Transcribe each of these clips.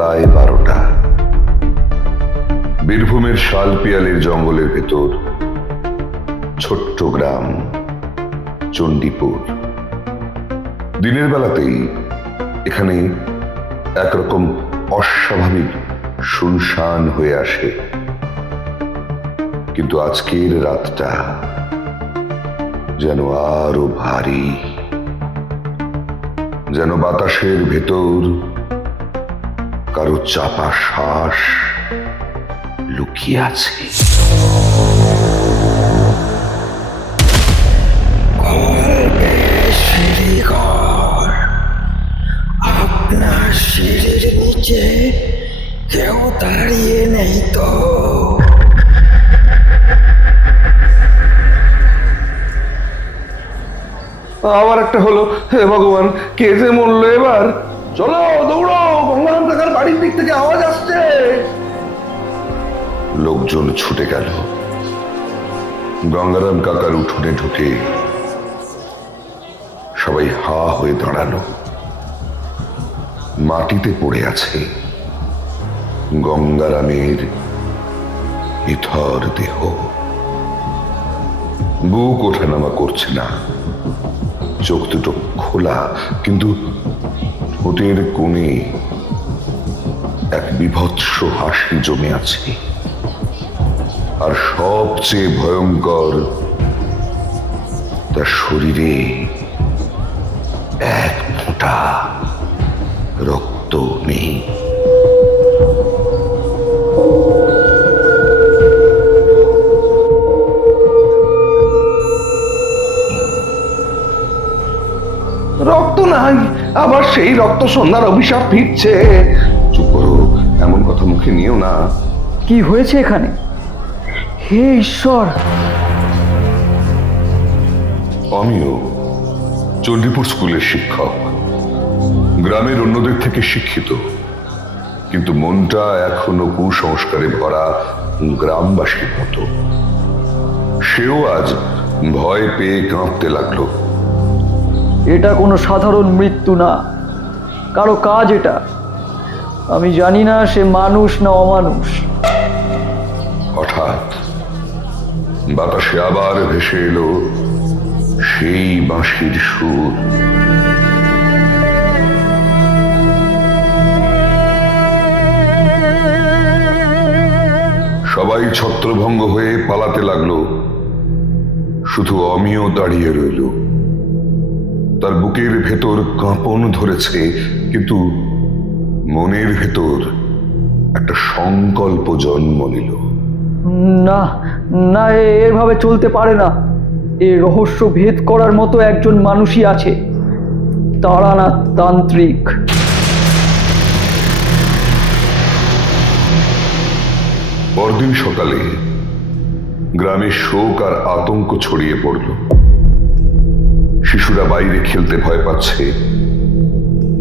প্রায় 12টা। বীরভূমের শালপিয়ালের জঙ্গলের ভেতর ছোট্ট গ্রাম চণ্ডীপুর। দিনের বেলাতেই এখানে একরকম অস্বাভাবিক শুনশান হয়ে আসে, কিন্তু আজকের রাতটা যেন আরো ভারী, যেন বাতাসের ভেতর কারো চাপা শ্বাস লুকিয়ে আছে। আপনার সিঁড়ির নিচে কেউ দাঁড়িয়ে নেই তো? আবার একটা হলো, হে ভগবান, কে যে মরলো এবার? চলো দৌড়ো, গঙ্গারাম কাকার বাড়ির দিক থেকে আওয়াজ আসছে। লোকজন ছুটে গেল। গঙ্গারাম কাকার উঠোনে ঢুকে সবাই হা হয়ে দাঁড়ানো। মাটিতে পড়ে আছে গঙ্গারামের ইথর দেহ। বুক ওঠানামা করছে না, চোখ দুটো খোলা, কিন্তু ঠোঁটের কোণে এক বিভৎস হাসি জমে আছে। আর সবচেয়ে ভয়ঙ্কর, তার শরীরে এক ফোঁটা রক্ত নেই। রক্ত নাই, আবার সেই রক্ত সন্ধ্যার অভিশাপ ফিরছে। চুপ করো, এমন কথা মুখে নিও না। কি হয়েছে এখানে? হে ঈশ্বর! আমিও চণ্ডীপুর স্কুলের শিক্ষক, গ্রামের অন্যদের থেকে শিক্ষিত, কিন্তু মনটা এখনো কুসংস্কারে ভরা গ্রামবাসীর মতো। সেও আজ ভয় পেয়ে কাঁপতে লাগলো। এটা কোনো সাধারণ মৃত্যু না, কারো কাজ এটা। আমি জানি না সে মানুষ না অমানুষ। হঠাৎ বাতাসে আবার ভেসে এলো সেই বাঁশির সুর। সবাই ছত্রভঙ্গ হয়ে পালাতে লাগলো, শুধু অমিয় দাঁড়িয়ে রইল। তার বুকের ভেতর কাঁপন ধরেছে, কিন্তু মনের ভেতর একটা সংকল্প জন্ম নিল। না না, এভাবে চলতে পারে না। এ রহস্য ভেদ করার মতো একজন মানুষই আছে, তারানাথ তান্ত্রিক। পরদিন সকালে গ্রামে শোক আর আতঙ্ক ছড়িয়ে পড়ল। শিশুরা বাইরে খেলতে ভয় পাচ্ছে,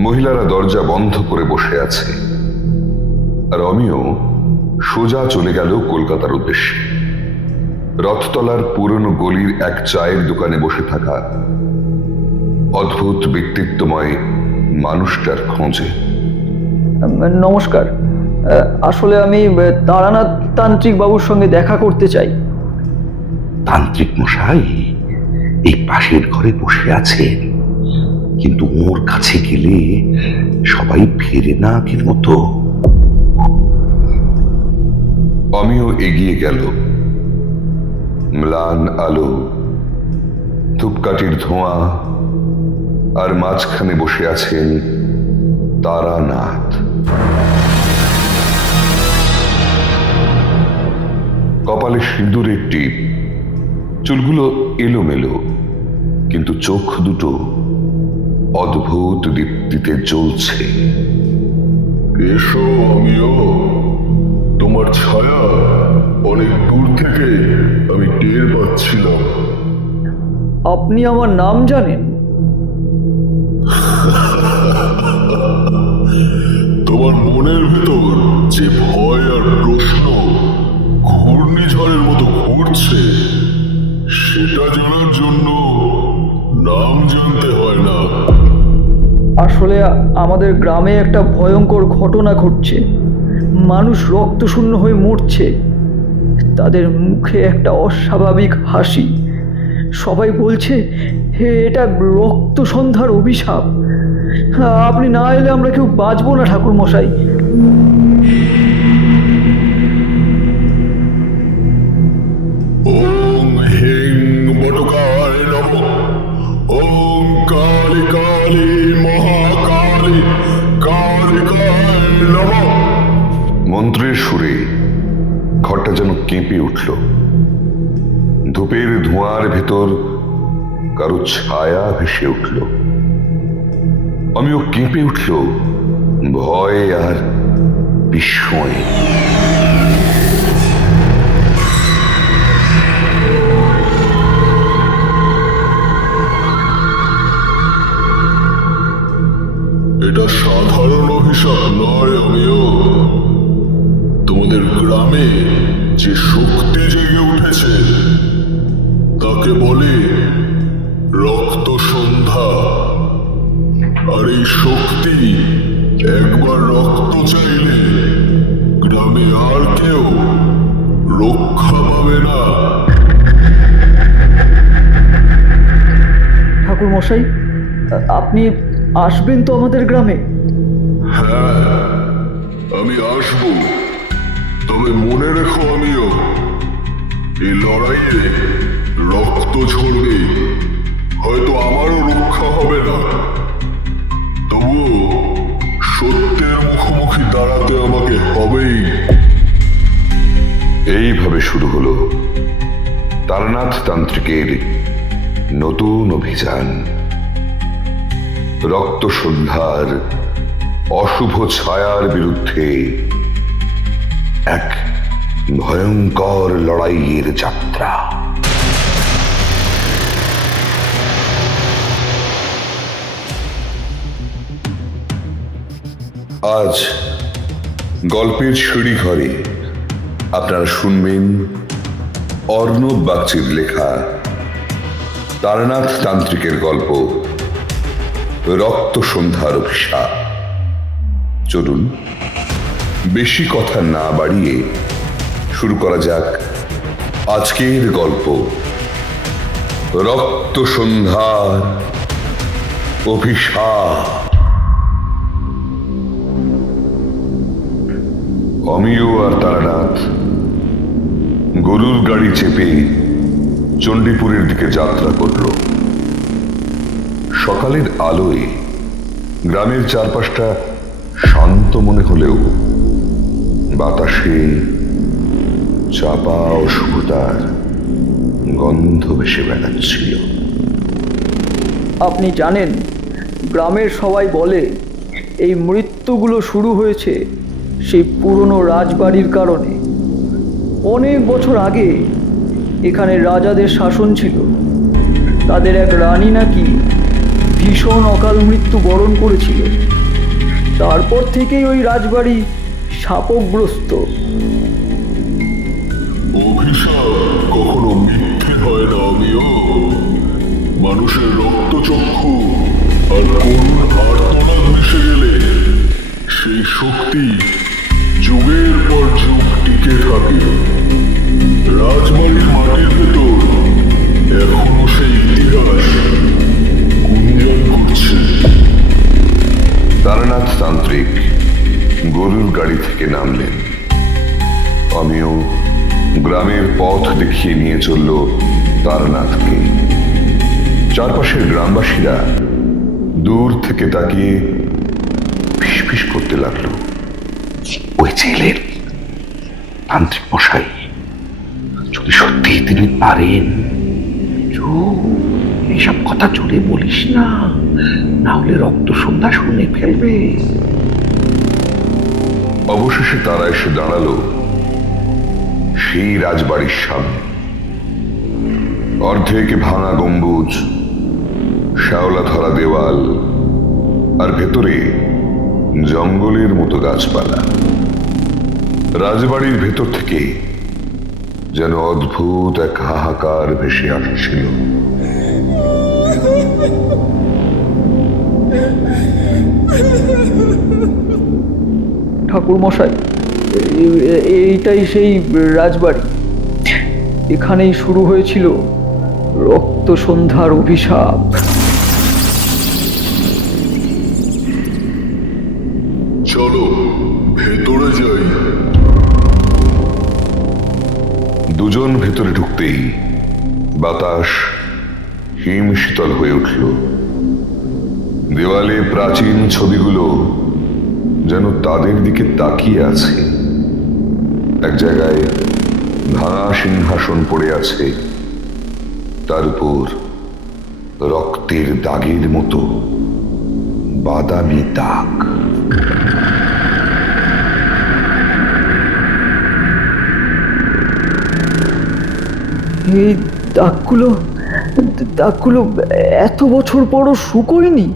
মহিলারা দরজা বন্ধ করে বসে আছে, আর অমিয় সোজা চলে গেল কলকাতার উদ্দেশ্যে। রথতলার পুরনো গলির এক চায়ের দোকানে বসে থাকা অদ্ভুত ব্যক্তিত্বময় মানুষটার খোঁজে। নমস্কার, আসলে আমি তারানাথ তান্ত্রিক বাবুর সঙ্গে দেখা করতে চাই। তান্ত্রিক মশাই এই পাশের ঘরে বসে আছেন, কিন্তু ওর কাছে গেলে সবাই ফেরে না আগের মতো। আমিও এগিয়ে গেল। ম্লান আলো, ধূপকাঠির ধোঁয়া, আর মাঝখানে বসে আছেন তারানাথ। কপালে সিঁদুরের টিপ, চুলগুলো এলোমেলো, কিন্তু চোখ দুটো অদ্ভুত দীপ্তিতে জ্বলছে। এসো আমিও, তোমার ছায়া অনেক দূর থেকে আমি টের পাচ্ছিলাম। আপনি আমার নাম জানেন? তোমার মনের ভেতর যে ভয় আর প্রশ্ন ঘূর্ণিঝড়ের মতো ঘুরছে, সেটা জানার জন্য নাম জানতে হয় না। আসলে আমাদের গ্রামে একটা ভয়ঙ্কর ঘটনা ঘটছে। মানুষ রক্তশূন্য হয়ে মরছে। তাদের মুখে একটা অস্বাভাবিক হাসি। সবাই বলছে এটা রক্ত সন্ধ্যার অভিশাপ। আপনি না এলে আমরা কেউ বাঁচবো না ঠাকুর মশাই। ওম হিং বটুকায় নমঃ। ওম কালী কালী মহাকালী কালিকায় নমঃ। মন্ত্রের সুরে ঘরটা যেন কেঁপে উঠল। ধূপের ধোঁয়ার ভেতর কারো ছায়া ভেসে উঠল। আমিও কেঁপে উঠল ভয় আর বিস্ময়ে। এটা সাধারণ অভিশাপ নয় আমিও। তোমাদের গ্রামে যে শক্তি জেগে উঠেছে তাকে বলে রক্ত সন্ধ্যা। আর এই শক্তি একবার রক্ত চাইলে গ্রামে আর কেউ রক্ষা পাবে না। ঠাকুর মশাই, আপনি আসবেন তো আমাদের গ্রামে? হ্যাঁ, আমি আসব। তবে মনে রেখো আমিও, এই লড়াইয়ে রক্ত ঝরবে। হয়তো আমারও রক্ষা হবে না, তবুও সত্যের মুখোমুখি দাঁড়াতে আমাকে হবেই। এইভাবে শুরু হলো তারানাথ তান্ত্রিকের নতুন অভিযান। রক্ত সন্ধ্যার অশুভ ছায়ার বিরুদ্ধে এক ভয়ঙ্কর লড়াইয়ের যাত্রা। আজ গল্পের সিঁড়ি ঘরে আপনারা শুনবেন অর্ণব বাগচির লেখা তারানাথ তান্ত্রিকের গল্প রক্ত সন্ধ্যার অভিশাপ। চলুন বেশি কথা না বাড়িয়ে শুরু করা যাক আজকের গল্প রক্ত সন্ধ্যার অভিশাপ। অমিয় আর তারানাথ গরুর গাড়ি চেপে চণ্ডীপুরের দিকে যাত্রা করল। সকালের আলোয় গ্রামের চারপাশটা শান্ত মনে হলেও বাতাসে চাপা অশুভতার গন্ধ ভেসে বেড়াচ্ছিল। আপনি জানেন, গ্রামের সবাই বলে এই মৃত্যুগুলো শুরু হয়েছে সেই পুরনো রাজবাড়ির কারণে। অনেক বছর আগে এখানে রাজাদের শাসন ছিল। তাদের এক রানী নাকি ভীষণ অকাল মৃত্যু বরণ করেছিল। তারপর থেকেই ওই রাজবাড়ি শাপগ্রস্ত। অভিশাপ কখনো মিথ্যে হয় না আমিও। মানুষের রক্তচক্ষু আর করুণ আর্তনাদ মিশে গেলে সেই শক্তি যুগের পর যুগ টিকে থাকে। রাজবাড়ির মাটির ভেতর এখনো সেই ইতিহাস গুঞ্জন করছে। তারানাথ তান্ত্রিক গরুর গাড়ি থেকে নামলেন। আমিও গ্রামের পথ দেখিয়ে নিয়ে চলল তারানাথকে। চারপাশের গ্রামবাসীরা দূর থেকে তাকিয়ে ফিসফিস করতে লাগলো, ওই ছেলের তান্ত্রিক মশাই, যদি সত্যি তিনি পারেন। এইসব কথা জোরে বলিস না, না হলে রক্ত সন্ধ্যা শুনে ফেলবে। অবশেষে তারা এসে দাঁড়ালো সেই রাজবাড়ির সামনে। অর্ধেক ভাঙা গম্বুজ, শ্যাওলা ধরা দেওয়াল, আর ভেতরে জঙ্গলের মতো গাছপালা। রাজবাড়ির ভেতর থেকে যেন অদ্ভুত এক হাহাকার ভেসে আসছিল। ঠাকুরমশাই, এইটাই সেই রাজবাড়ি। এখানেই শুরু হয়েছিল রক্ত সন্ধ্যার অভিশাপ। চলো ভেতরে যাই। দুজন ভেতরে ঢুকতেই বাতাস হিম শীতল হয়ে উঠল। দেওয়ালে প্রাচীন ছবিগুলো যেন তাদের দিকে তাকিয়ে আছে। এক জায়গায় ভাঙা সিংহাসন পড়ে আছে, তার উপর রক্তের দাগের মতো বাদামি দাগ। এই দাগগুলো দাগগুলো এত বছর পরও শুকোয়নি।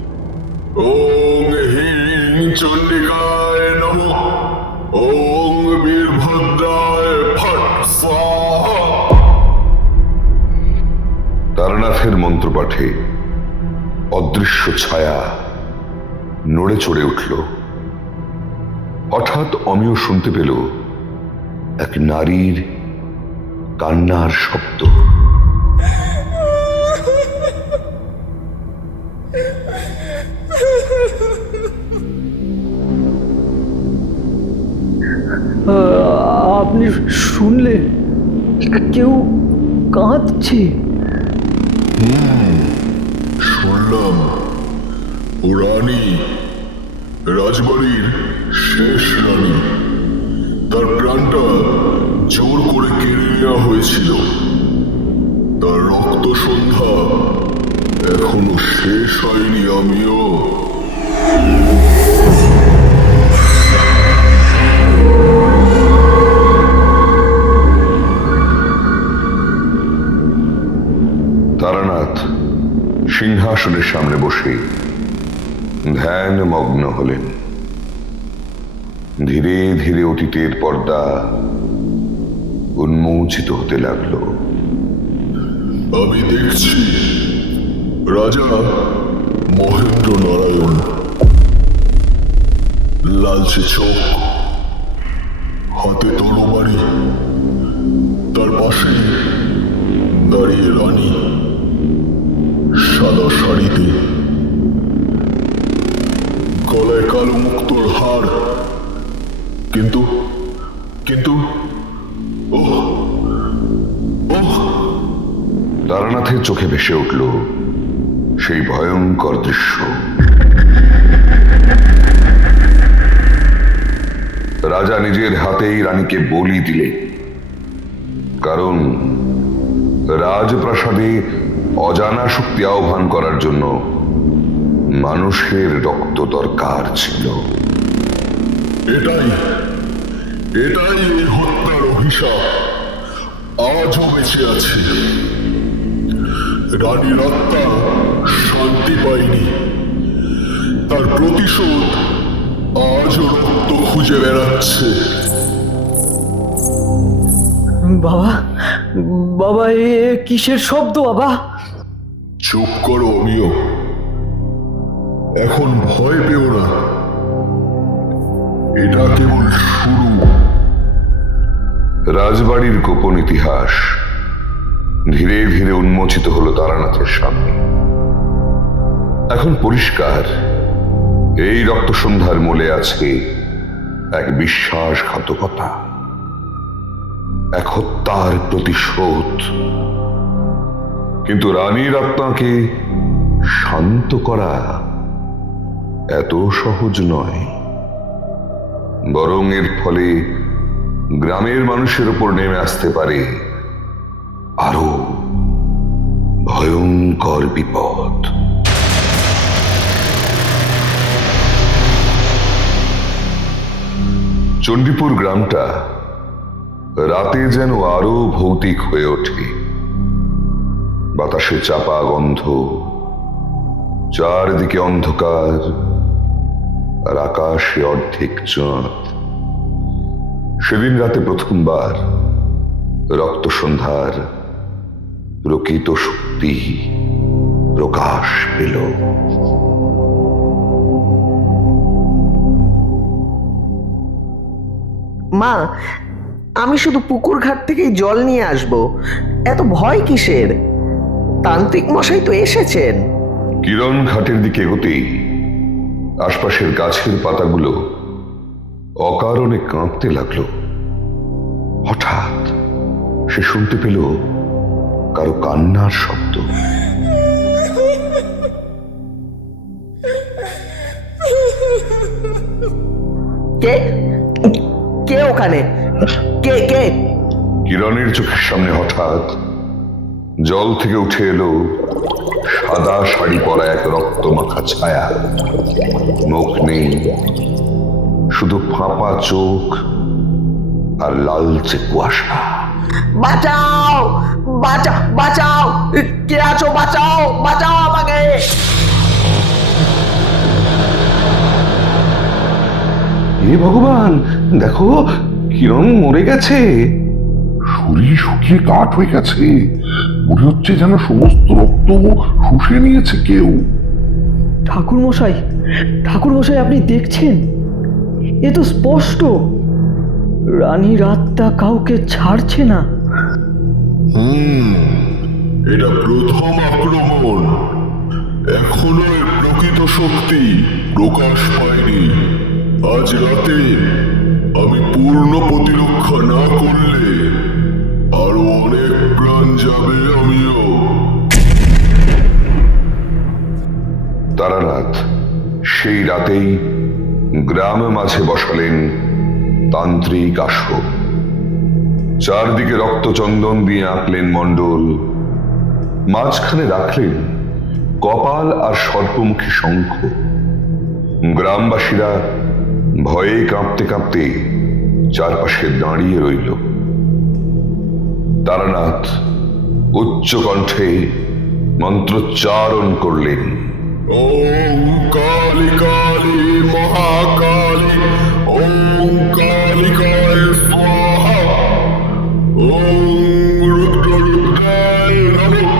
ওং হ্রিং চণ্ডিকায় নমঃ। ওং বীরভদ্রায় ফট স্বাহা। তারানাথের মন্ত্রপাঠে অদৃশ্য ছায়া নড়ে চড়ে উঠল। হঠাৎ অমিয় শুনতে পেল এক নারীর কান্নার শব্দ। আপনি শুনলেন? কেউ কাঁদছে। শুনলাম। ও রানী, রাজবাড়ির শেষ রানী। তার প্রাণটা জোর করে কেড়ে নেওয়া হয়েছিল। তার রক্ত সন্ধ্যা এখনো শেষ হয়নি। আমিও তারানাথ সিংহাসনের সামনে বসে ধ্যান মগ্ন হলেন। ধীরে ধীরে অতীতের পর্দা উন্মোচিত হতে লাগলো। আমি দেখছি রাজা মহেন্দ্র নারায়ণ, লালচে চোখ, হাতে তরবারি, তার পাশে দাঁড়িয়ে রানী সাদা শাড়িতে, গলায় কালো মুক্তোর হার। কিন্তু কিন্তু ওহ ওহ তারানাথের চোখে ভেসে উঠল সেই ভয়ঙ্কর দৃশ্য। রাজা নিজের হাতেই রানীকে বলি দিলেন, কারণ রাজপ্রাসাদে অজানা শক্তি আহ্বান করার জন্য মানুষের রক্ত দরকার ছিল। এটাই এটাই এই হত্যার অভিশাপ। আজও বেঁচে আছে। রানীর আত্মা শান্তি পায়নি। তার প্রতিশোধ আজও রক্ত খুঁজে বেড়াচ্ছে। বাবা, বাবা, এ কিসের শব্দ বাবা? চুপ করো অমিয়। এখন ভয় পেও না। এটা কেবল শুরু। রাজবাড়ির গোপন ইতিহাস ধীরে ধীরে উন্মোচিত হলো তারানাথের সামনে। এখন পরিষ্কার, এই রক্তসন্ধ্যার মূলে আছে এক বিশ্বাসঘাতকতা, এক হত্যার প্রতিশোধ। কিন্তু রানীর আত্মাকে শান্ত করা এত সহজ নয়। বরং এর ফলে গ্রামের মানুষের উপর নেমে আসতে পারে আরো ভয়ঙ্কর বিপদ। চণ্ডীপুর গ্রামটা রাতে যেন আরো ভৌতিক হয়ে ওঠে। বাতাসে চাপা গন্ধ, চারদিকে অন্ধকার, আর আকাশে অর্ধেক চাঁদ। সেদিন রাতে প্রথমবার রক্তসন্ধ্যার প্রকৃত শক্তি প্রকাশ পেল। মা, আমি শুধু পুকুর ঘাট থেকেই জল নিয়ে আসব, এত ভয় কিসের? তান্ত্রিক মশাই তো এসেছেন। কিরণ ঘাটের দিকে এগোতেই আশপাশের গাছের পাতাগুলো অকারণে কাঁপতে লাগলো। হঠাৎ সে শুনতে পেল কারো কান্নার শব্দ। কে কে ওখানে? কে কে? কিরণের চোখের সামনে হঠাৎ জল থেকে উঠে এলো সাদা শাড়ি পরা এক রক্তমাখা ছায়া। মুখ নেই, শুধু ফাঁপা চোখ আর লালচে কুয়াশা। বাঁচাও, বাঁচাও, বাঁচাও! কে আছো? বাঁচাও, বাঁচাও আমাকে! হে ভগবান, দেখো কিরণ মরে গেছে। শরীর শুকিয়ে কাঠ হয়ে গেছে, মনে হচ্ছে যেন সমস্ত রক্ত শুষে নিয়েছে কেউ। ঠাকুরমশাই, ঠাকুরমশাই, আপনি দেখছেন? এ তো স্পষ্ট রানীর আত্মা কাউকে ছাড়ছে না। এটা প্রথম আক্রমণ। এখনো এর প্রকৃত শক্তি প্রকাশ পায়নি। আজ রাতে আমি পূর্ণ প্রতিরক্ষা না করলে আরো অনেক প্রাণ যাবে। আমিও তারানাথ সেই রাতেই গ্রামে মাঝে বসালেন তান্ত্রিক আসর। চারদিকে রক্তচন্দন দিয়ে আঁকলেন মণ্ডল, মাঝখানে রাখলেন কপাল আর সর্পমুখী শঙ্খ। গ্রামবাসীরা ভয়ে কাঁপতে কাঁপতে চারপাশে দাঁড়িয়ে রইল। তারানাথ উচ্চ কণ্ঠে মন্ত্রোচ্চারণ করলেন। ওম কালী কালী মহাকালী, ওম কালিকায় স্বাহা, ওম রুদ্ররুদ্রায় নমঃ,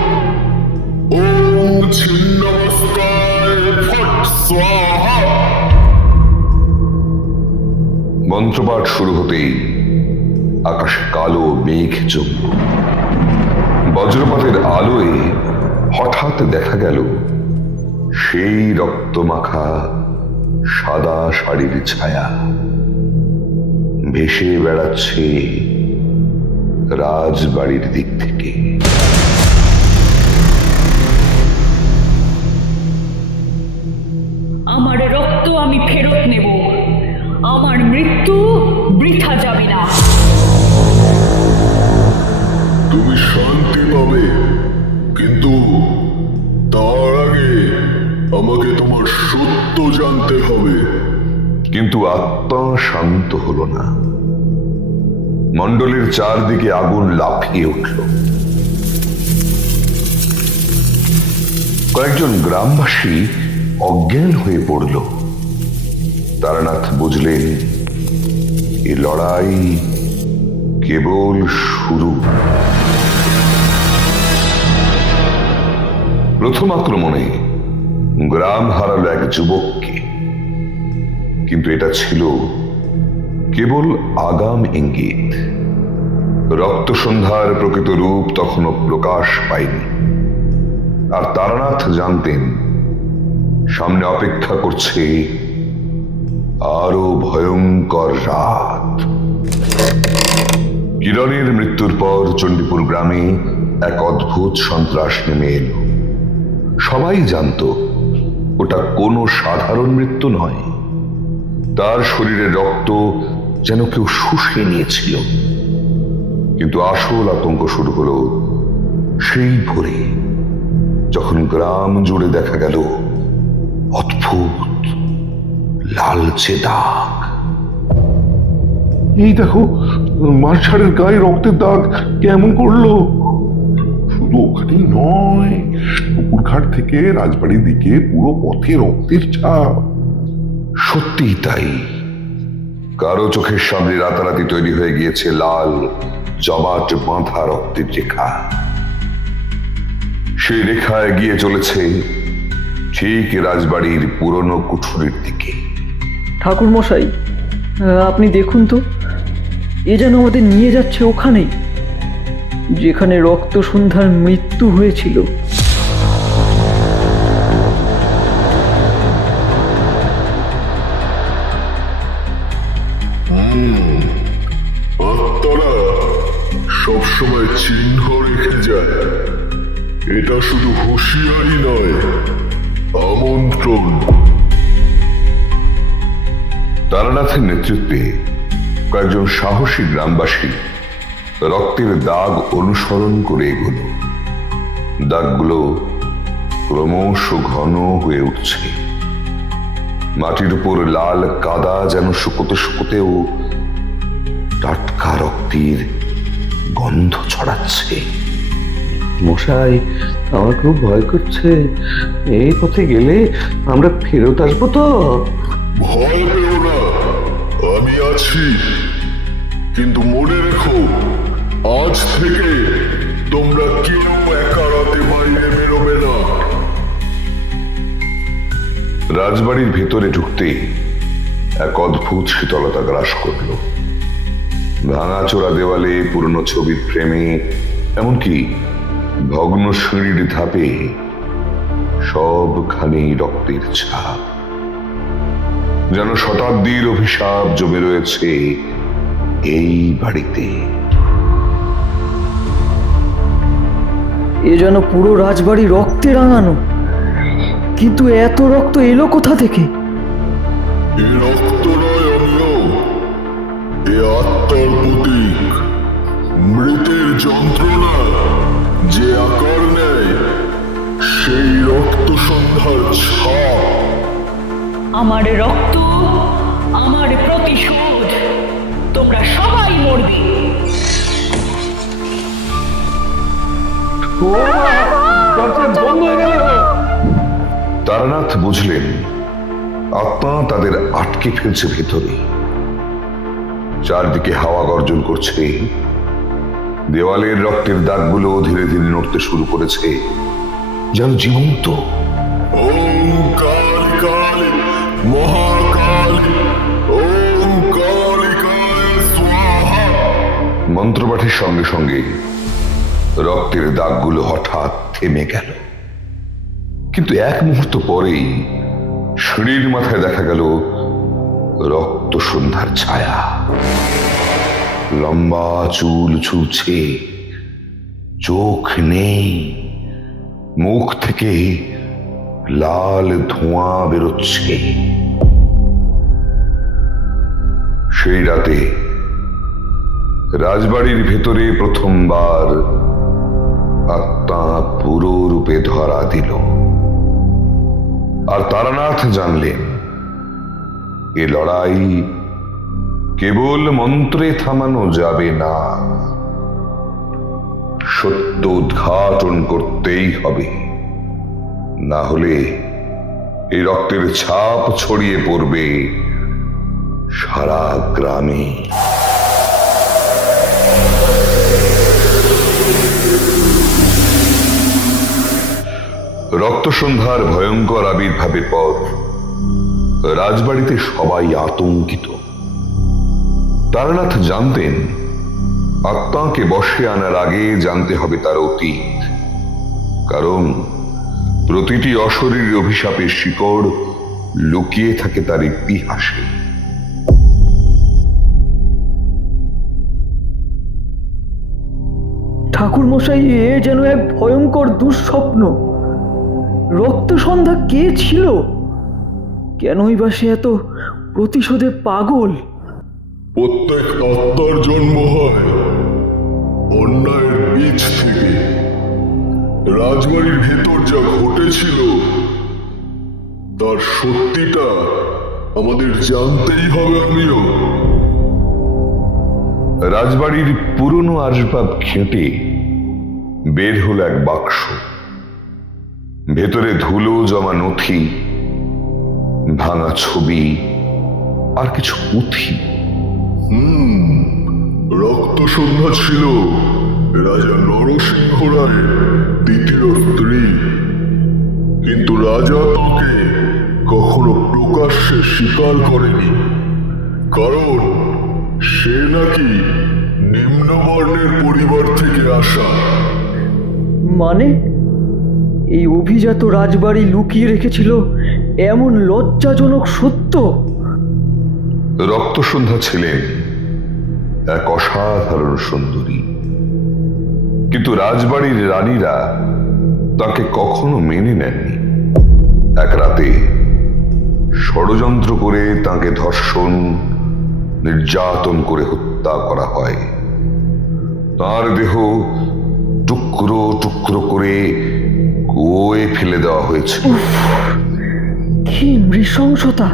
ওম ছিন্নমস্তায় ফট স্বাহা। মন্ত্রপাঠ শুরু হতেই আকাশে কালো মেঘ জমল। বজ্রপাতের আলোয় হঠাৎ দেখা গেল সেই রক্তমাখা সাদা শাড়ির ছায়া ভেসে বেড়াচ্ছে রাজবাড়ির দিক থেকে। আমার রক্ত আমি ফেরত নেব, আমার মৃত্যু বৃথা যাবে না। তুমি শান্তি পাবে, কিন্তু তার আগে আমাকে তোমার সত্য জানতে হবে। কিন্তু আত্মা শান্ত হলো না। মণ্ডলের চারদিকে আগুন লাফিয়ে উঠল। কয়েকজন গ্রামবাসী অজ্ঞান হয়ে পড়ল। তারানাথ বুঝলেন এ লড়াই কেবল শুরু। প্রথম আক্রমণে গ্রাম হারালো এক যুবককে, কিন্তু এটা ছিল কেবল আগাম ইঙ্গিত। রক্ত সন্ধ্যার প্রকৃত রূপ তখনও প্রকাশ পায়নি। আর তারানাথ জানতেন সামনে অপেক্ষা করছে আরো ভয়ঙ্কর রাত। কিরণের মৃত্যুর পর চণ্ডীপুর গ্রামে এক অদ্ভুত সন্ত্রাস নেমে এলো। সবাই জানতো ওটা কোনো সাধারণ মৃত্যু নয়। তার শরীরের রক্ত যেন কেউ শুষে নিয়েছিল। কিন্তু আসল আতঙ্ক শুরু হলো সেই ভোরে, যখন গ্রাম জুড়ে দেখা গেল অদ্ভুত লালচে দাগ। এই দেখো, মার্শালের গায়ে রক্তের দাগ কেমন করলো। শুধু ওখানেই নয়, পুকুরঘাট থেকে রাজবাড়ির দিকে পুরো পথে রক্তের ছাপ। সত্যিই তাই। কারো চোখের সামনে রাতারাতি তৈরি হয়ে গিয়েছে লাল জমাট বাঁধা রক্তের রেখা। সেই রেখা এগিয়ে চলেছে ঠিক রাজবাড়ির পুরনো কুঠুরির দিকে। ঠাকুরমশাই, আপনি দেখুন তো, এ যেন আমাদের নিয়ে যাচ্ছে ওখানেই, যেখানে রক্ত সন্ধ্যার মৃত্যু হয়েছিল। আত্মারা সবসময় চিহ্ন রেখে যায়। এটা শুধু হুঁশিয়ারি নয়, আমন্ত্রণ। তারানাথের নেতৃত্বে কয়েকজন সাহসী গ্রামবাসী রক্তের দাগ অনুসরণ করে এগোল। দাগগুলো ক্রমশ ঘন হয়ে উঠছে। মাটির উপর লাল কাদা যেন শুকোতে শুকোতেও টাটকা রক্তের গন্ধ ছড়াচ্ছে। মশাই, আমার খুব ভয় করছে। এই পথে গেলে আমরা ফেরত আসবো তো? ভয় পেও না, আমি আছি। কিন্তু মনে রেখো, আজ থেকে তোমরা কেউ একা রাতে বাইরে বেরোবে না। রাজবাড়ির ভেতরে ঢুকতেই এক অদ্ভুত শীতলতা গ্রাস করল। ভাঙাচোরা দেওয়ালে, পুরনো ছবির ফ্রেমে, এমনকি ভগ্ন সিঁড়ির ধাপে সবখানেই রক্তের ছাপ। যেন শতাব্দীর অভিশাপ জমে রয়েছে এই বাড়িতে। এ যেন পুরো রাজবাড়ি রক্তে রাঙানো। কিন্তু এত রক্ত এলো কোথা থেকে? এ রক্ত নয় অমিয়, এ আত্মার প্রতীক। মৃতের যন্ত্রণা যে আকার নেয়, সেই রক্ত সন্ধ্যার ছাপ। আমার রক্ত, আমার প্রতিশোধ, তোমরা সবাই মরবে। তারানাথ বুঝলেন আত্মা তাদের আটকে ফেলছে ভেতরে। চারদিকে হাওয়া গর্জন করছে। দেওয়ালের রক্তের দাগগুলো ধীরে ধীরে নড়তে শুরু করেছে, যেন জীবন্ত। ওম কালী কালী মহাকালী, ওম কালিকায় স্বাহা। মন্ত্রপাঠের সঙ্গে সঙ্গে রক্তের দাগগুলো হঠাৎ থেমে গেল। কিন্তু এক মুহূর্ত পরেই সিঁড়ির মাথায় দেখা গেল রক্ত সন্ধ্যার ছায়া। লম্বা চুল ঝুলছে, চোখ নেই, মুখ থেকে লাল ধোঁয়া বেরোচ্ছে। সেই রাতে রাজবাড়ির ভেতরে প্রথমবার আত্মা পুরো রূপে ধরা দিল। আর তারানাথ জানলেন এ লড়াই কেবল মন্ত্রে থামানো যাবে না, সত্য উদ্ঘাটন করতেই হবে। না হলে এই রক্তের ছাপ ছড়িয়ে পড়বে সারা গ্রামে। রক্তসন্ধ্যার ভয়ঙ্কর আবির্ভাবের পর রাজবাড়িতে সবাই আতঙ্কিত। তারানাথ জানতেন আত্মাকে বশে আনার আগে জানতে হবে তার অতীত, কারণ প্রতিটি অশরীরী অভিশাপের শিকড় লুকিয়ে থাকে তার ইতিহাসে। ঠাকুর মশাই, এ যেন এক ভয়ঙ্কর দুঃস্বপ্ন। রক্ত সন্ধ্যা কে ছিল? কেনই বা সে এত প্রতিশোধে পাগল? প্রত্যেক আত্মার জন্ম হয় অন্যায়ের বীজ থেকে। রাজবাড়ির ভেতর যা ঘটেছিল তার সত্যিটা আমাদের জানতেই হবে। আমিও রাজবাড়ির পুরনো আসবাব ঘেঁটে বের হলো এক বাক্স। ভেতরে ধুলো জমা নথি, ভাঙা ছবি আর কিছু পুঁথি। রক্ত সন্ধ্যা ছিল রাজা নরসিংহ রায়ের দ্বিতীয় স্ত্রী, কিন্তু রাজা তাকে কখনো প্রকাশ্যে স্বীকার করেনি, কারণ সে নাকি নিম্নবর্ণের পরিবার থেকে আসা। মানে এই অভিজাত রাজবাড়ি লুকিয়ে রেখেছিল এমন লজ্জাজনক সত্য? রক্তসন্ধ্যা ছিলেন এক অসাধারণ সুন্দরী, কিন্তু রাজবাড়ির রানীরা তাকে কখনো মেনে নেননি। এক রাতে ষড়যন্ত্র করে তাকে ধর্ষণ, নির্যাতন করে হত্যা করা হয়। তার দেহ টুকরো টুকরো করে কুয়োয় ফেলে দেওয়া হয়েছে। কি নৃশংসতা!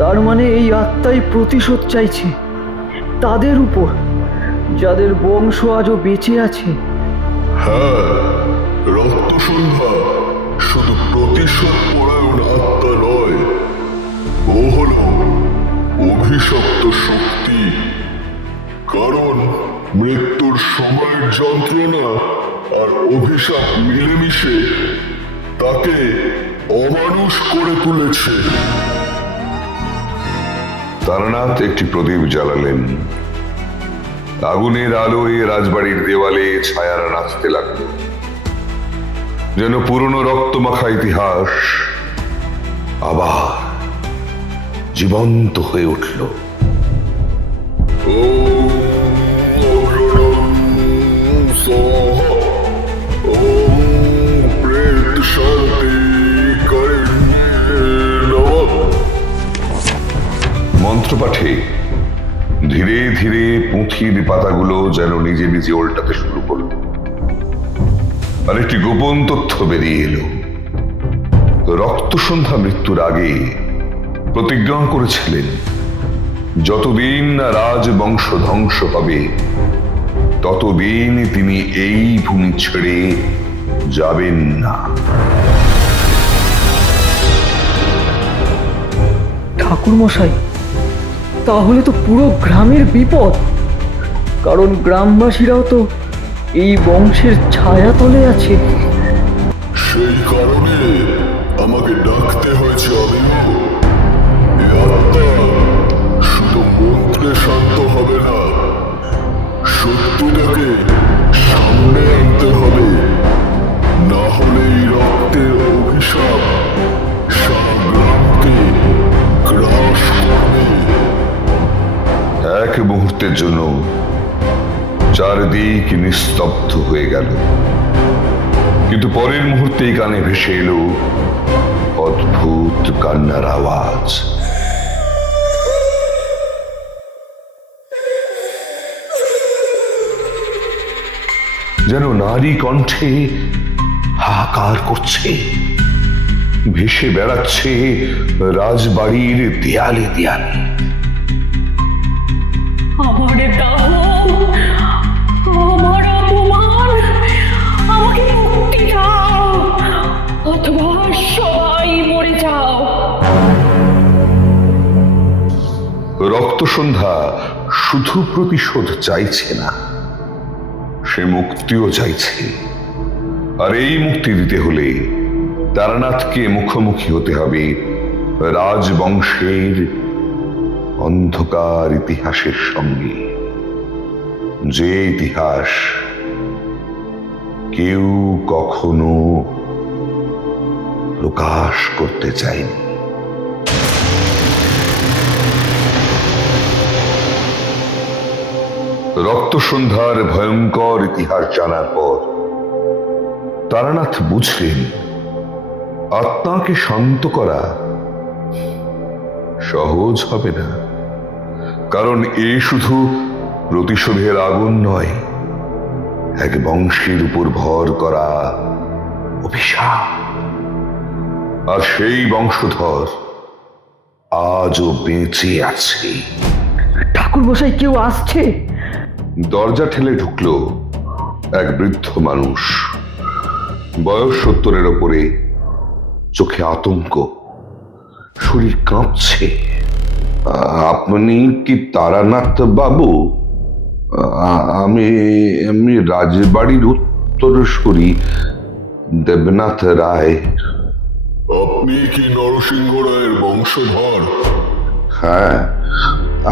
তার মানে এই আত্মাই প্রতিশোধ চাইছে তাদের উপর, যাদের বংশ আজও বেঁচে আছে। হ্যাঁ, রক্তসন্ধ্যা শুধু প্রতিশোধ পরায়ণ আত্মা নয়, ও হলো অভিশপ্ত শক্তি। কারণ মৃত্যুর সময়ের যন্ত্রণা আর অভিশাপ মিলেমিশে তাকে অমানুষ করে তুলেছে। তারানাথ একটি প্রদীপ জ্বালালেন। আগুনের আলোয় রাজবাড়ির দেওয়ালে ছায়ারা নাচতে লাগল, যেন পুরনো রক্তমাখা ইতিহাস আবার জীবন্ত হয়ে উঠল। ওম অগ্রণং স্বাহা, ওম প্রেত শান্তি কারিণ্যে নমঃ। মন্ত্রপাঠে ধীরে ধীরে পুঁথির পাতাগুলো যেন নিজে নিজে উল্টাতে শুরু করল, আর একটি গোপন তথ্য বেরিয়ে এলো। রক্তসন্ধ্যা মৃত্যুর আগে প্রতিজ্ঞা করেছিলেন, যতদিন না রাজবংশ ধ্বংস হবে ততদিন তিনি এই ভূমি ছেড়ে যাবেন না। ঠাকুর মশাই, তাহলে তো পুরো গ্রামের বিপদ, কারণ গ্রামবাসীরাও তো এই বংশের ছায়াতলে আছে। সেই কারণে আমাকে ডাকতে হয়েছে অভিনব। এ আত্মা শুধু মন্ত্রে শান্ত হবে না, সত্যটাকে সামনে আনতে হবে। না হলে এই রক্তের অভিশাপ সারা গ্রামকে গ্রাস করবে। এক মুহূর্তের জন্য চারদিক নিস্তব্ধ হয়ে গেল, কিন্তু পরের মুহূর্তেই কানে ভেসে এলো অদ্ভুত কান্নার আওয়াজ। যেন নারী কণ্ঠে হাহাকার করছে, ভেসে বেড়াচ্ছে রাজবাড়ির দেয়ালে দেয়ালে। আমার দাহ, আমার অপমান, আমাকে মুক্তি দাও, অথবা সবাই মরে যাও। রক্তসন্ধ্যা শুধু প্রতিশোধ চাইছে না, সে মুক্তিও চাইছে। আর এই মুক্তি দিতে হলে তারানাথকে মুখোমুখি হতে হবে রাজবংশের অন্ধকার ইতিহাসের সঙ্গে, যে ইতিহাস কেউ কখনো প্রকাশ করতে চায়নি। রক্তসন্ধ্যার ভয়ঙ্কর ইতিহাস জানার পর তারানাথ বুঝলেন, আত্মাকে শান্ত করা সহজ হবে না, কারণ এ শুধু প্রতিশোধের আগুন নয়, এক বংশের উপর ভর করা অভিশাপ। আর সেই বংশধর আজও বেঁচে আছে। ঠাকুর মশাই, কেউ আসছে। দরজা ঠেলে ঢুকল এক বৃদ্ধ মানুষ, বয়স 70-এর ওপরে, চোখে আতঙ্ক, শরীর কাঁপছে। আপনি কি তারানাথ বাবু? আমি রাজবাড়ির উত্তরসূরি দেবনাথ রায়। আপনি কি নরসিংহ রায়ের বংশধর? হ্যাঁ,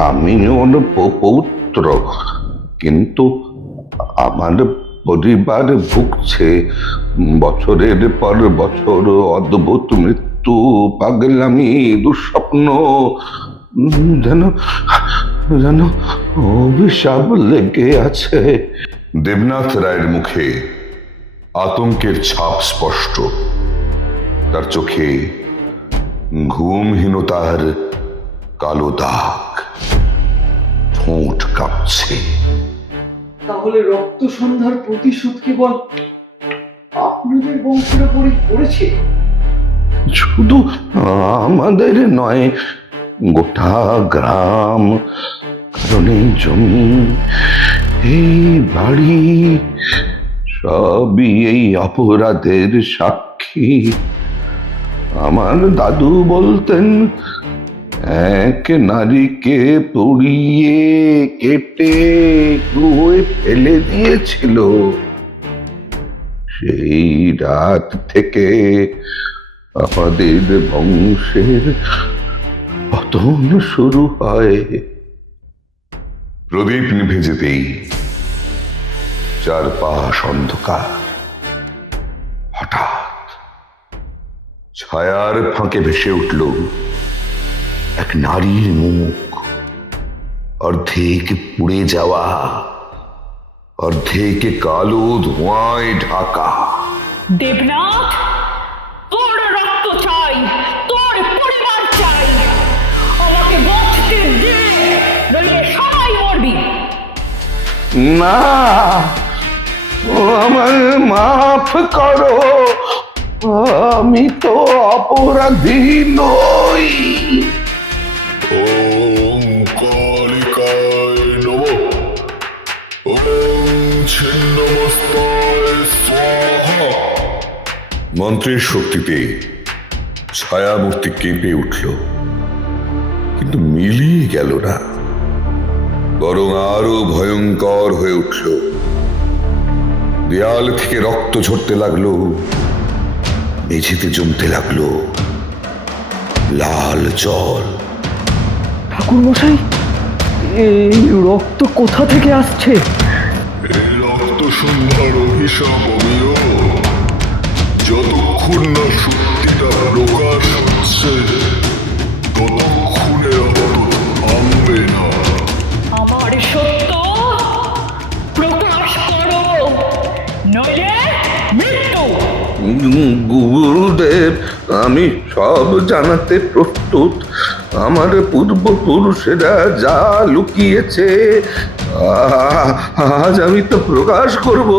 আমি ওর পৌত্র, কিন্তু আমার পরিবার ভুগছে বছরের পর বছর অদ্ভুত মৃত্যু, পাগলামি, দুঃস্বপ্ন, যেন যেন অভিশাপ লেগে আছে। দেবনাথ রায়ের মুখে আতঙ্কের ছাপ স্পষ্ট, তার চোখে ঘুমহীনতার কালো দাগ, ঠোঁট কাঁপছে। তাহলে রক্ত সন্ধ্যার প্রতিশোধ কেবল আপনাদের বংশের উপরই পড়েছে? শুধু আমাদের নয়, গোটা গ্রাম, কারণ এই জমি, এই বাড়ি সবই এই অপরাধের সাক্ষী। আমার দাদু বলতেন, এক নারীকে পুড়িয়ে কেটে কুয়োয় ফেলে দিয়েছিল। সেই রাত থেকে আমাদের বংশের পতন শুরু হয়। প্রদীপ নিভে যেতেই চারপাশ অন্ধকার। হঠাৎ ছায়ার ফাঁকে ভেসে উঠল এক নারীর মুখ, অর্ধেক পুড়ে যাওয়া, অর্ধেক কালো ধোঁয়ায় ঢাকা। দেবনাথ, তোর রক্ত চাই, তোর পরিবার চাই। আমাকে বাঁচতে দে, নইলে সবাই মরবি। না, আমায় মাফ করো, আমি তো অপরাধী নই। ওম কালিকায় নমঃ। ওম ছিন্নমস্তায় স্বাহা। মন্ত্রের শক্তিতে ছায়ামূর্তি কেঁপে উঠল, কিন্তু মিলিয়ে গেল না, বরং আরো ভয়ঙ্কর হয়ে উঠল। দেয়াল থেকে রক্ত ঝরতে লাগলো, মেঝেতে জমতে লাগলো লাল জল। ঠাকুর মশাই, এই রক্ত কোথা থেকে আসছে? এই রক্ত সন্ধ্যার অভিশাপ অমিয়। যতক্ষণ না সত্যিটা প্রকাশ হচ্ছে, ততক্ষণে রক্ত থামবে না। আমার সত্য প্রকাশ করো, নইলে মৃত্যু। গুরুদেব, আমি সব জানাতে প্রস্তুত। আমার পূর্বপুরুষেরা যা লুকিয়েছে আজ আমি তো প্রকাশ করব।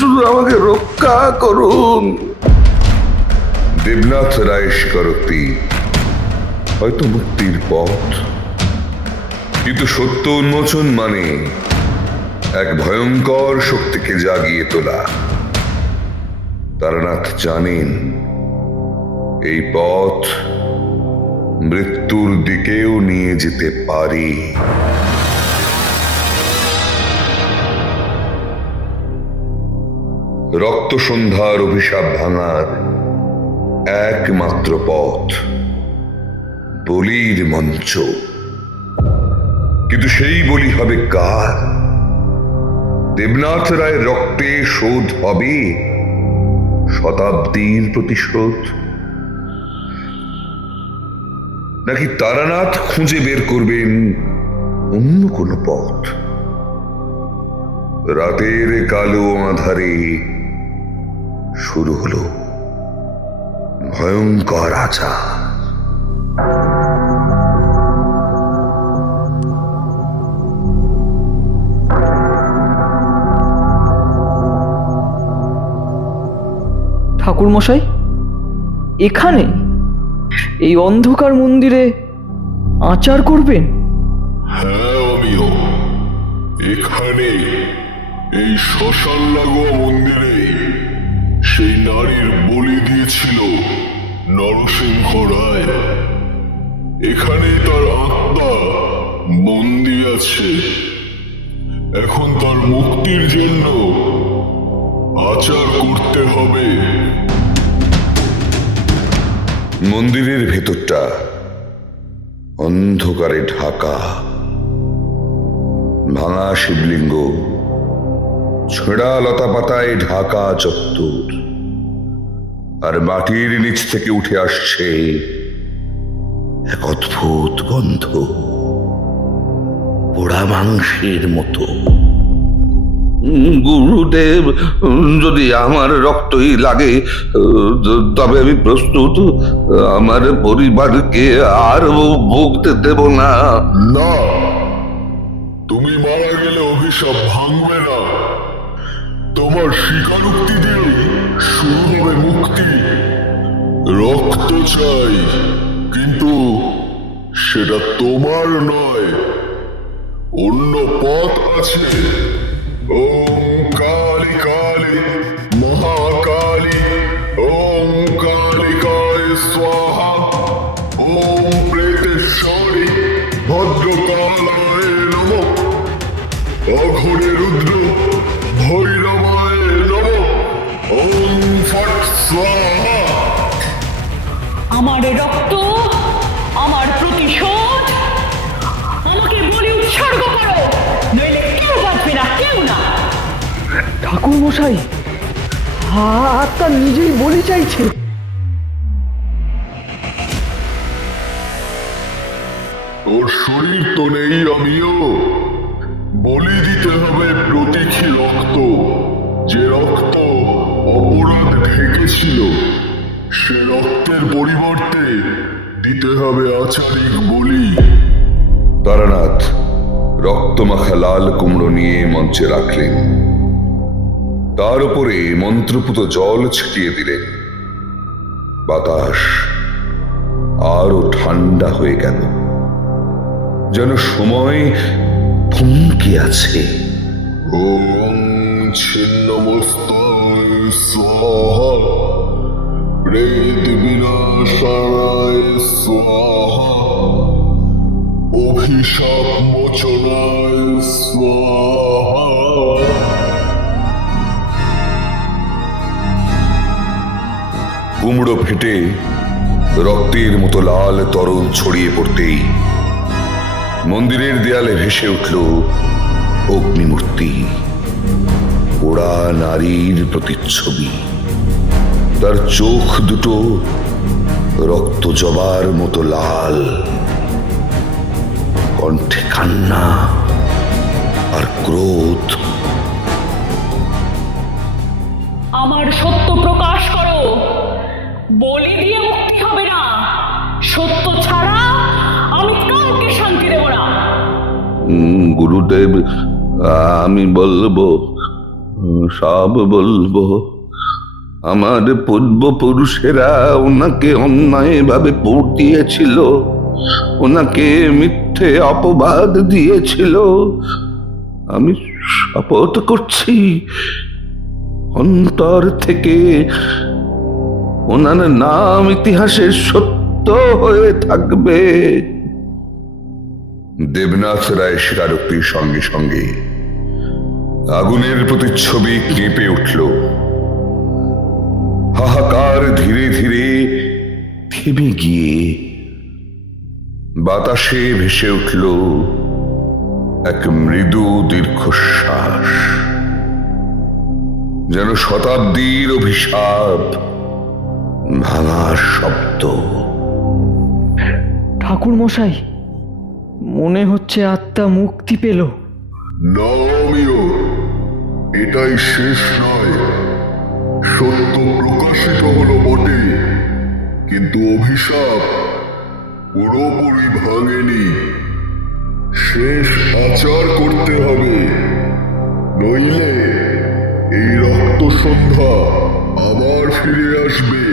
শুধু আমাকে রক্ষা করুন। দেবনাথ রায় স্বীকারোক্তি হয়তো মুক্তির পথ, কিন্তু সত্য উন্মোচন মানে এক ভয়ঙ্কর শক্তিকে জাগিয়ে তোলা। তারানাথ জানেন এই পথ মৃত্যুর দিকেও নিয়ে যেতে পারে। রক্ত সন্ধ্যার অভিশাপ ভাঙার একমাত্র পথ বলির মঞ্চ। কিন্তু সেই বলি হবে কার? দেবনাথ রায়ের রক্তে শোধ হবে শতাব্দীর প্রতিশোধ, নাকি তারানাথ খুঁজে বের করবেন অন্য কোনো পথ? রাতের কালো আঁধারে শুরু হলো ভয়ঙ্কর আচার। ঠাকুর মশাই, এখানে এই অন্ধকার মন্দিরে আচার করবেন? হ্যাঁ অমিয়, এখানে এই শ্মশান লাগোয়া মন্দিরে সেই নারীর বলি দিয়েছিল নরসিংহ রায়। এখানে তার আত্মা বন্দি আছে। এখন তার মুক্তির জন্য আচার করতে হবে। মন্দিরের ভেতরটা অন্ধকারে ঢাকা, ভাঙা শিবলিঙ্গ, ছেঁড়া লতা পাতায় ঢাকা চত্বর, আর মাটির নিচ থেকে উঠে আসছে এক অদ্ভুত গন্ধ, পোড়া মাংসের মতো। গুরুদেব, যদি আমার রক্তই লাগে তবে আমি প্রস্তুত। আমার পরিবারকে আর ভুগতে দেব না। না, তুমি মারা গেলে অভিশাপ ভাঙবে না। তোমার স্বীকারোক্তি দিয়ে শুরু হবে মুক্তি। রক্ত চাই, কিন্তু সেটা তোমার নয়, অন্য পথ আছে। ওম কালী কালী মহাকালী, ওম কালিকায় স্বাহা, ওম প্রেতেশ্বরী ভদ্রকালায় নমঃ, অঘোরে রুদ্র ভৈরবায় নমঃ, ওম ফট স্বাহা। আমার রক্ত, আমার প্রতিশোধ, আমাকে বলি উৎসর্গ করো, নইলে কেউ বাঁচবে না, কেউ না। ঠাকুর মশাই, আত্মা নিজেই বলি চাইছে। ওর শরীর তো নেই, আমিও বলি দিতে হবে প্রতীকী রক্ত। যে রক্ত অপরাধ ঢেকেছিল, সে রক্তের পরিবর্তে দিতে হবে আচারিক বলি। তারানাথ রক্তমাখা লাল কুমড়ো নিয়ে মঞ্চে রাখলেন, তার উপরে মন্ত্রপুত জল ছিটিয়ে দিলেন। বাতাস আরো ঠান্ডা হয়ে গেল, যেন সময় থমকে আছে। ওম ছিন্নমস্তায় স্বাহা, প্রেত বিনাশায় স্বাহা, অভিশাপ মোচনায় স্বাহা। কুমড়ো ফেটে রক্তের মতো লাল তরল ছড়িয়ে পড়তেই মন্দিরের দেয়ালে ভেসে উঠল অগ্নিমূর্তি, পোড়া নারীর প্রতিচ্ছবি। তার চোখ দুটো রক্ত জবার মতো লাল, কণ্ঠে কান্না আর ক্রোধ। আমার সত্য প্রকাশ করো, বলি দিয়ে মুক্তি হবে না। সত্য ছাড়া আমি কাউকে শান্তি দেব না। গুরুদেব, আমি বলবো, সব বলবো। আমার পূর্বপুরুষেরা ওনাকে অন্যায়ভাবে পটিয়েছিল, ওনাকে মিথ্যে অপবাদ দিয়েছিল। আমি শপথ করছি, অন্তর থেকে ওনার নাম ইতিহাসে সত্য হয়ে থাকবে। দেবনাথ রায় স্বীকারোক্তির সঙ্গে সঙ্গে আগুনের প্রতিচ্ছবি কেঁপে উঠল। হাহাকার ধীরে ধীরে থেমে গিয়ে বাতাসে ভেসে উঠল এক মৃদু দীর্ঘশ্বাস, যেন শতাব্দীর অভিশাপ ভাঙার শব্দ। ঠাকুর মশাই, মনে হচ্ছে আত্মা মুক্তি পেল। না, আমিও এটাই শেষ নয়। সত্য প্রকাশিত হলো বটে, কিন্তু অভিশাপ পুরোপুরি ভাঙেনি। শেষ আচার করতে হবে, নইলে এই রক্ত সন্ধ্যা আবার ফিরে আসবে।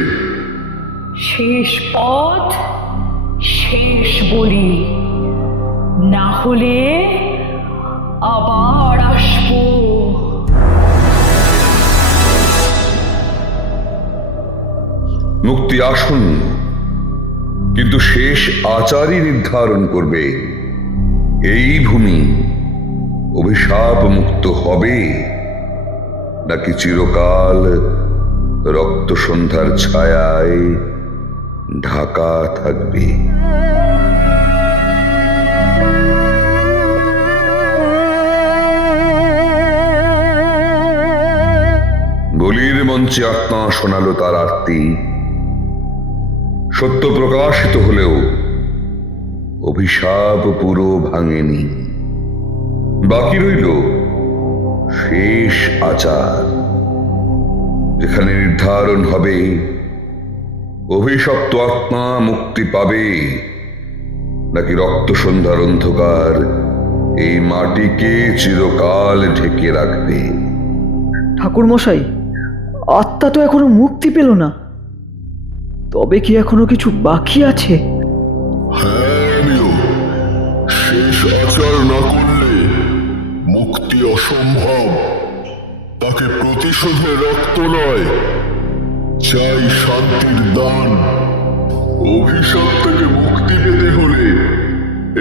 শেষ পথ, শেষ বলি, না হলে আবার আসবো। মুক্তি আসুন, কিন্তু শেষ আচারই নির্ধারণ করবে এই ভূমি অভিশাপ মুক্ত হবে নাকি চিরকাল রক্ত সন্ধ্যার ছায়ায় ঢাকা থাকবে। বলির মঞ্চে আত্মা শোনালো তার আরতি। সত্য প্রকাশিত হলেও অভিশাপ পুরো ভাঙেনি। বাকি রইল শেষ আচার, যেখানে নির্ধারণ হবে অভিশপ্ত আত্মা মুক্তি পাবে নাকি রক্ত সন্ধ্যার অন্ধকার এই মাটিকে চিরকাল ঢেকে রাখবে। ঠাকুর মশাই, আত্মা তো এখনো মুক্তি পেল না, তবে কি এখনো কিছু বাকি আছে? হ্যাঁ আমিও, শেষ আচার না করলে মুক্তি অসম্ভব। তাকে প্রতিশোধে রক্ত নয়, চাই শান্তির দান। অভিশাপ থেকে মুক্তি পেতে হলে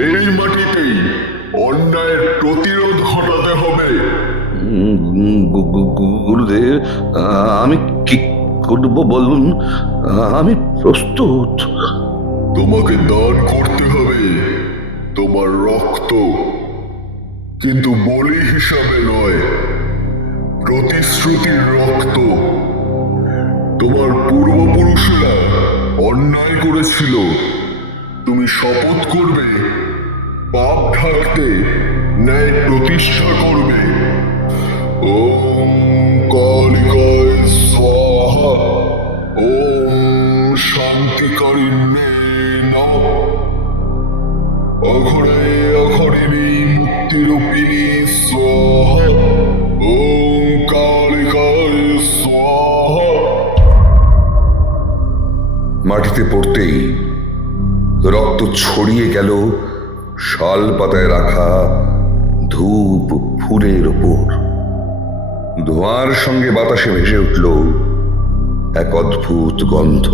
এই মাটিতেই অন্যায়ের প্রতিরোধ ঘটাতে হবে। গুরুদেব, আমি কি করব বলুন? আমি প্রস্তুত। তোমাকে দান করতে হবে তোমার রক্ত, কিন্তু বলি হিসাবে নয়, প্রতিশ্রুতির রক্ত। তোমার পূর্বপুরুষরা অন্যায় করেছিল, তুমি শপথ করবে পাপ ঢাকতে ন্যায় প্রতিষ্ঠা করবে। ওম কালিকায় স্বাহা, ওম শান্তিকারিণ্যে নমঃ, অঘরে অঘরিণী মুক্তিরূপিণী স্বাহা, ওম কালিকায় স্বাহা। মাটিতে পড়তেই রক্ত ছড়িয়ে গেল শাল পাতায় রাখা ধূপ ফুলের ওপর। ধোঁয়ার সঙ্গে বাতাসে ভেসে উঠল এক অদ্ভুত গন্ধ,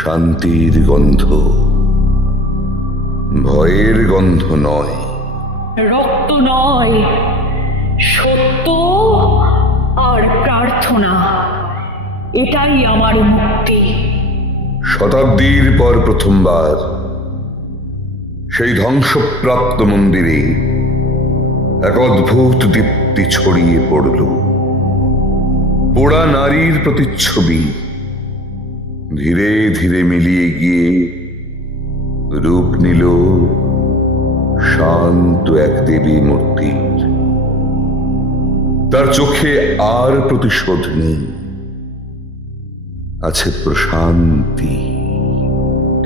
শান্তির গন্ধ, ভয়ের গন্ধ নয়। রক্ত নয়, সত্য আর প্রার্থনা, এটাই আমার মুক্তি। শতাব্দীর পর প্রথমবার সেই ধ্বংসপ্রাপ্ত মন্দিরে এক অদ্ভুত দীপ্তি ছড়িয়ে পড়ল। পোড়া নারীর প্রতিচ্ছবি ধীরে ধীরে মিলিয়ে গিয়ে রূপ নিল শান্ত এক দেবী মূর্তির। তার চোখে আর প্রতিশোধ নেই, আছে প্রশান্তি।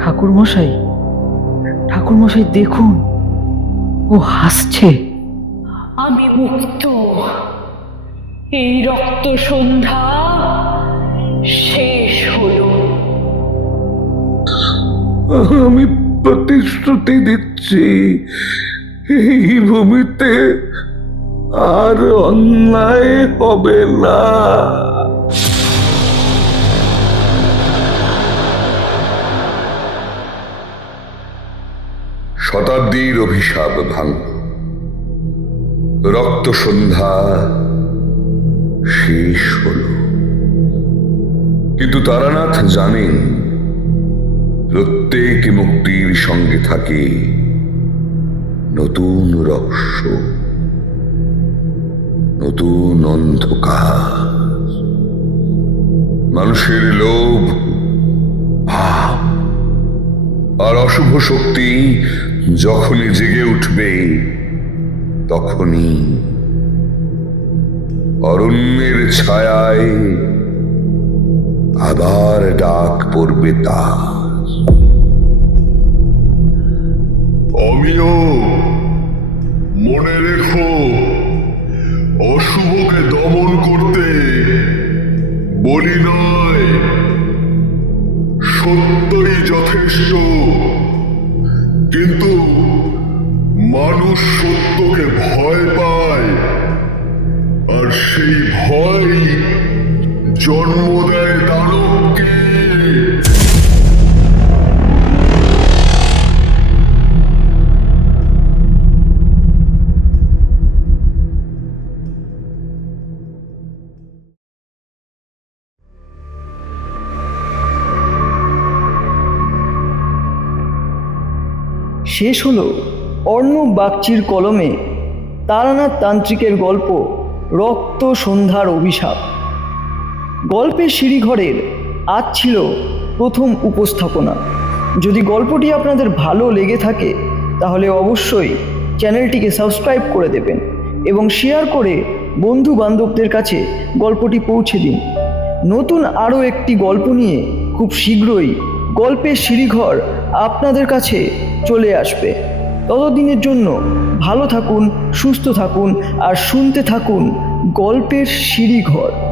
ঠাকুর মশাই, ঠাকুর মশাই দেখুন, ও হাসছে। আমি মুক্ত। এই রক্ত সন্ধ্যা শেষ হলো। আমি প্রতিশ্রুতি দিচ্ছি, এই ভূমিতে আর অন্যায় হবে না। শতাব্দীর অভিশাপ ভাঙল, রক্ত সন্ধ্যা শেষ হল। কিন্তু তারানাথ জানেন, প্রত্যেক মুক্তির সঙ্গে থাকে নতুন রহস্য, নতুন অন্ধকার। মানুষের লোভ, পাপ আর অশুভ শক্তি যখনই জেগে উঠবে, তখনই অরণ্যের ছায়ায় আবার ডাক পড়বে তার। আমিও, মনে রেখো, অশুভকে দমন করতে বলি নয়, সত্যই যথেষ্ট। কিন্তু মানুষ সত্যকে ভয় পায়, আর সেই ভয় জন্ম দেয় দানবকে। শেষ হলো অর্ণব বাগচির কলমে তারানাথ তান্ত্রিকের গল্প রক্ত সন্ধ্যার অভিশাপ। গল্পের সিঁড়িঘরের আজ ছিল প্রথম উপস্থাপনা। যদি গল্পটি আপনাদের ভালো লেগে থাকে তাহলে অবশ্যই চ্যানেলটিকে সাবস্ক্রাইব করে দেবেন এবং শেয়ার করে বন্ধু বান্ধবদের কাছে গল্পটি পৌঁছে দিন। নতুন আরও একটি গল্প নিয়ে খুব শীঘ্রই গল্পের সিঁড়িঘর আপনাদের কাছে চলে আসবে। ততদিনের জন্য ভালো থাকুন, সুস্থ থাকুন আর শুনতে থাকুন গল্পের সিঁড়িঘর।